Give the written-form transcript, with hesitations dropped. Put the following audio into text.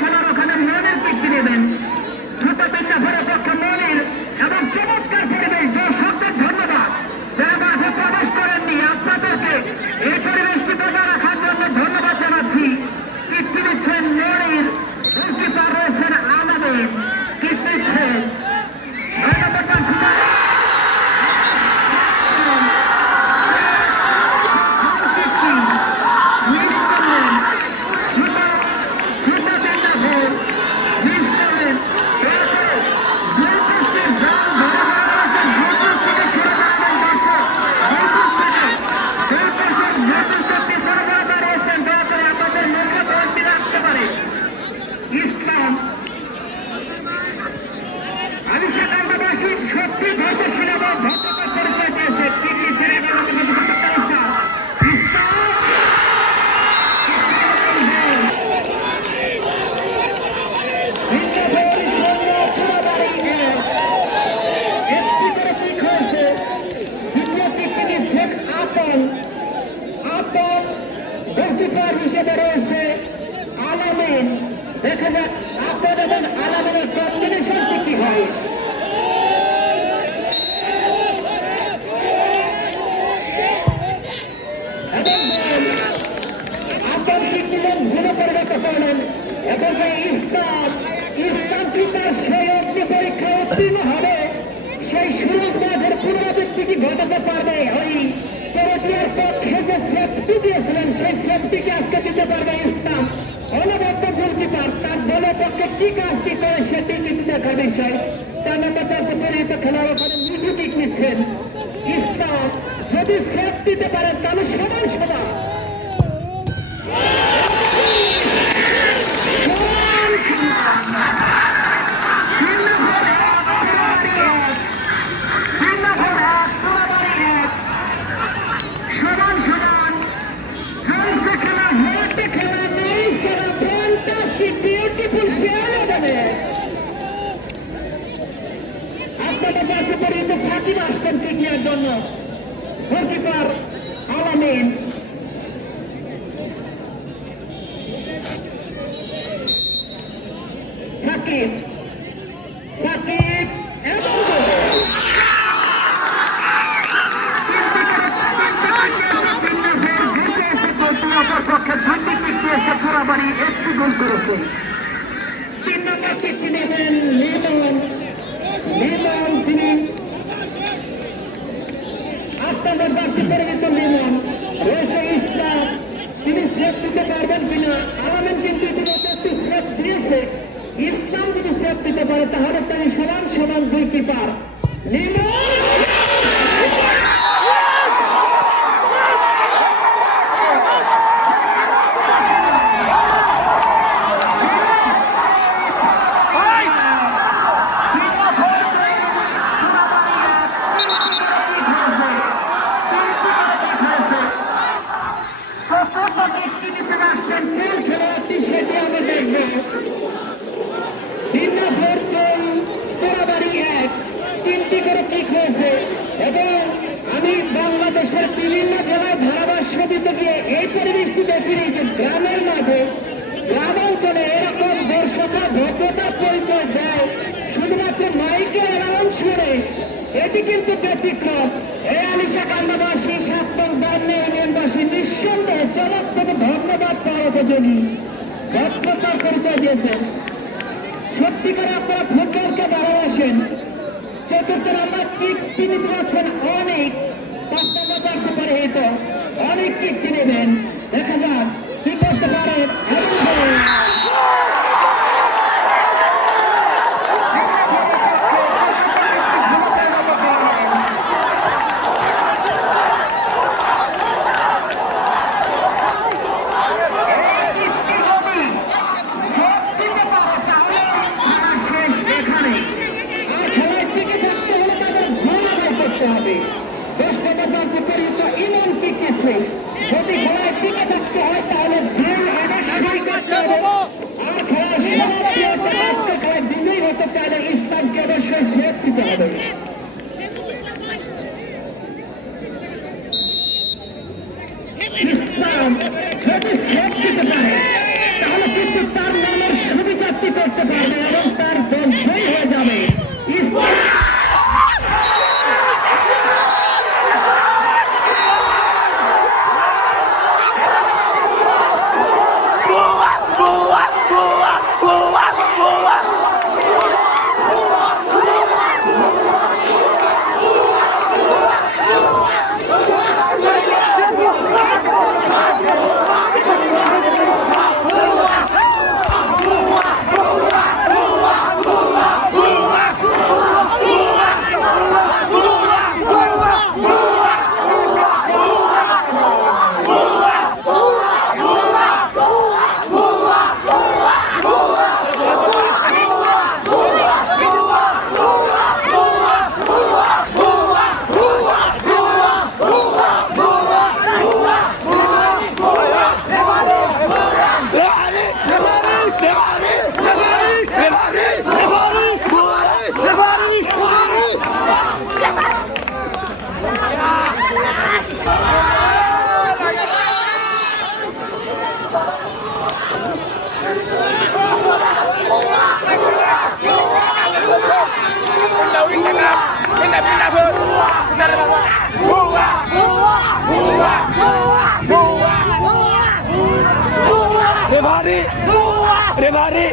খেলার ওখানে মনের দিক নেবেন ছোট পেটা ভরে পক্ষে মনের এবং চমৎকার পরিবেশ দর্শকদের ধন্যবাদ যারা মাঠে প্রবেশ করেননি আপনাদেরকে এই পরিবেশটি বজায় রাখার জন্য ধন্যবাদ জানাচ্ছি। কীর্তি দিচ্ছেন মনির, গোলকিপার রয়েছেন আলামিন, কীর্তি দিচ্ছেন হিসেবে রয়েছে আলামিন। দেখা যাক আপন এবং আলামিনের কম্বিনেশন কি হয়। আপন কি দিলেন ভুলে পরিণত করলেন এবং ইসলাম কি তার সেই অগ্নি পরীক্ষা উত্তীর্ণ হবে, সেই সুরজ মাঝের পুনরাবৃত্তি কি ঘটাতে পারবে? ওই পরটিয়ার পক্ষে যে সেফটি দিয়েছিলেন সেই সেফটিকে আজকে দিতে পারবে ইসলাম। অনবদ্য গোলকিপার তার দলের পক্ষে কি কাজটি করে সেটি কিন্তু দেখার বিষয়। 4 নম্বর চান্সে পরিণত খেলার ওখানে মিঠু কিক নিচ্ছেন ইসলাম। যদি সেফ দিতে পারেন তাহলে সমান সমান সাকিব আসতেন ঠিক নেওয়ার জন্য। গোলকিপার আলামিন, সাকিব এবং পক্ষে 2টি কিক দিয়েছে পুরাবাড়ি, 1টি গোল করেছে। 3 নম্বর কিকটি নেবেন লিমন। তিনি 8 নম্বর জার্সি পরে গেছেন লিমন। রয়েছে ইসলাম, তিনি সেফ দিতে পারবেন কিনা। আলামিন কিন্তু ইতিমধ্যে একটি সেফ দিয়েছে। ইসলাম যদি সেফ দিতে পারে তাহলে তিনি সমান সমান গোলকিপার লিমন। এবং আমি বাংলাদেশের বিভিন্ন জেলায় ধারাভাষ্য দিতে গিয়ে এই পরিবেশটি দেখিনি যে গ্রামের মাঝে গ্রামাঞ্চলে এরকম দর্শকরা ভদ্রতা পরিচয় দেয় শুধুমাত্র মাইকের অ্যানাউন্স শুনে। এটি কিন্তু ব্যতিক্রম। এই আলিশা কান্দাবাসী 7 নং বান্নে ইউনিয়নবাসী নিঃসন্দেহে চমৎকার ধন্যবাদ পাওয়ার উপযোগী দক্ষতার পরিচয় দিয়েছেন। সত্যিকারে আপনারা ফুটবলকে ভালোবাসেন। 4র্থ নাম্বার কিক তিনি পাচ্ছেন অনেক। 5 নম্বর জার্সি পরিহিত অনেক কিক নেবেন। দেখা যাক কি করতে পারেন। যদি খেলায় টিকে থাকতে হয় তাহলে খেলায় দিলেই হতে চাইলে ইসলামকে অবশ্যই সেফ দিতে হবে। ইসলাম যদি সেট দিতে পারে তাহলে কিন্তু তার নামের সুবিচারটি করতে পারবে এবং তার দল জয়ী হয়ে যাবে। ইসলাম Rebari!